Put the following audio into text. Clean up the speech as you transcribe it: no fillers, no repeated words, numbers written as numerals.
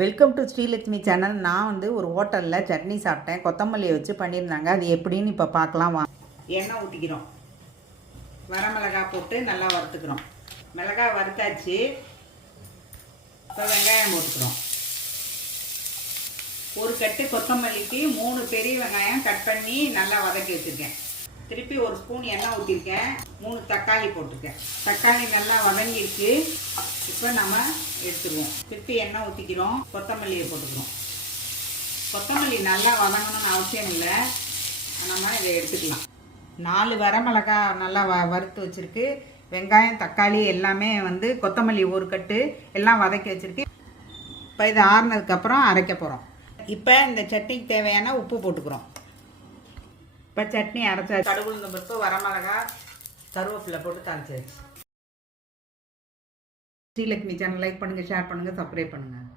Welcome to Srilakshmi channel. நான் ஒரு ஹோட்டலில் சட்னி சாப்பிட்டேன். கொத்தமல்லியை வச்சு பண்ணியிருந்தாங்க. அது எப்படின்னு இப்போ பார்க்கலாம். எண்ணெய் ஊற்றிக்கிறோம். வரமிளகாய் போட்டு நல்லா வறுத்துக்கிறோம். மிளகாய் வறுத்தாச்சு. இப்போ வெங்காயம் போட்டுக்கிறோம். ஒரு கட்டு கொத்தமல்லிக்கு 3 பெரிய வெங்காயம் கட் பண்ணி நல்லா வதக்கி வச்சுருக்கேன். திருப்பி ஒரு ஸ்பூன் எண்ணெய் ஊற்றிருக்கேன். 3 தக்காளி போட்டிருக்கேன். தக்காளி நல்லா வதங்கிருக்கு. இப்போ நம்ம எடுத்துருவோம். திருப்பி எண்ணெய் ஊற்றிக்கிறோம். கொத்தமல்லியை போட்டுக்கிறோம். கொத்தமல்லி நல்லா வதங்கணும்னு அவசியம் இல்லை. நம்ம இதை எடுத்துக்கலாம். 4 வரமிளகாய் நல்லா வறுத்து வச்சுருக்கு. வெங்காயம் தக்காளி எல்லாமே கொத்தமல்லி ஒரு கட்டு எல்லாம் வதக்கி வச்சுருக்கு. இப்போ இது ஆறுனதுக்கப்புறம் அரைக்க போகிறோம். இப்போ இந்த சட்னிக்கு தேவையான உப்பு போட்டுக்கிறோம். இப்போ சட்னி அரைச்சா கடுகு உளுந்தம் பருப்பு வரமிளகாய் கருவேப்பிலை போட்டு தாளிச்சாச்சு. ஸ்ரீலட்சுமி சேனல் லைக் பண்ணுங்கள், ஷேர் பண்ணுங்கள், சப்ஸ்கிரைப் பண்ணுங்கள்.